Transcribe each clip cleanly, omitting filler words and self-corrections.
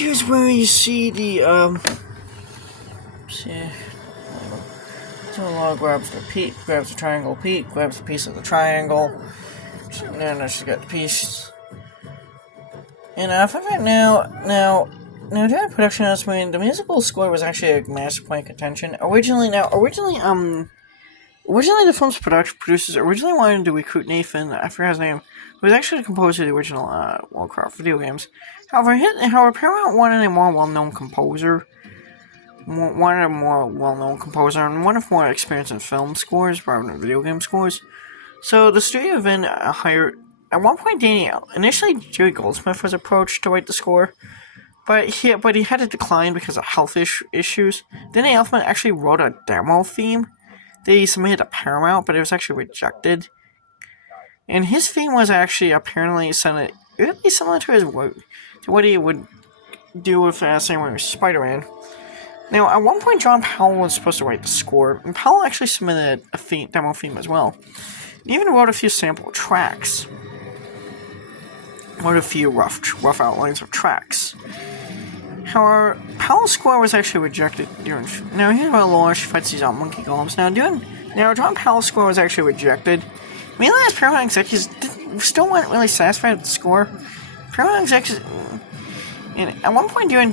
here's where you see the, see, so Law grabs the triangle peak, grabs a piece of the triangle, and then she got the piece. And for that now during production announcement, the musical score was actually a massive point of contention. Originally the film's producers originally wanted to recruit Nathan, I forgot his name, who was actually the composer of the original Croft video games. However, Paramount wanted a more well-known composer, and one of more experience in film scores rather than video game scores. So the studio then hired. At one point, initially Jerry Goldsmith was approached to write the score, but he had to decline because of health issues. Danny Elfman actually wrote a demo theme that he submitted to Paramount, but it was actually rejected. And his theme was actually apparently similar to what he would do with same way with Spider-Man. Now, at one point, John Powell was supposed to write the score, and Powell actually submitted a demo theme as well. He even wrote a few sample tracks. Wrote a few rough outlines of tracks. However, Powell's score was actually rejected during. Now, here's about Laura. She fights these monkey golems. Now, John Powell's score was actually rejected. Mainly as Paramount executives still weren't really satisfied with the score. Paramount executives. And at one point during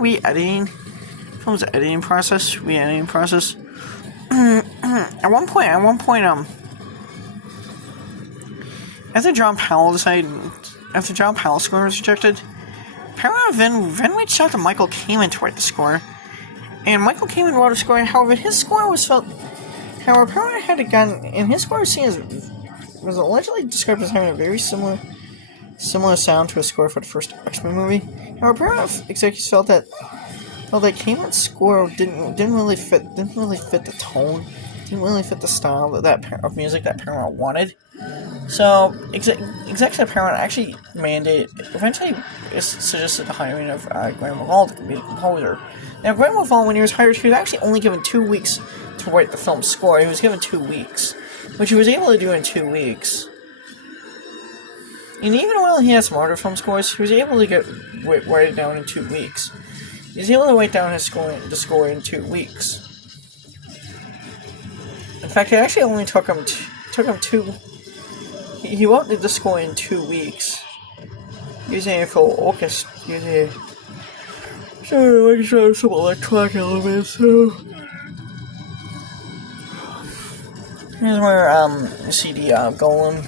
re-editing, film's editing process, at one point, after John Powell's score was rejected, Paramount then reached out to Michael Kamen to write the score, and Michael Kamen wrote a score. However, his score was Paramount had gotten, and his score was allegedly described as having a very similar sound to a score for the first X-Men movie. However, Paramount executives felt that Kamen's score didn't really fit the tone, didn't really fit the style of music that Paramount wanted. So, execs at Paramount actually eventually suggested the hiring of Graham Laval to be the composer. Now, Graham Laval, when he was hired, he was actually only given 2 weeks to write the film's score. He was given 2 weeks, which he was able to do in 2 weeks. And even while he had some other film scores, he was able to write it down in 2 weeks. He was able to write down the score in 2 weeks. In fact, it actually only took him 2. He wrote the score in 2 weeks, using a full orchestra. Some electronic elements. So here's where you see the golem.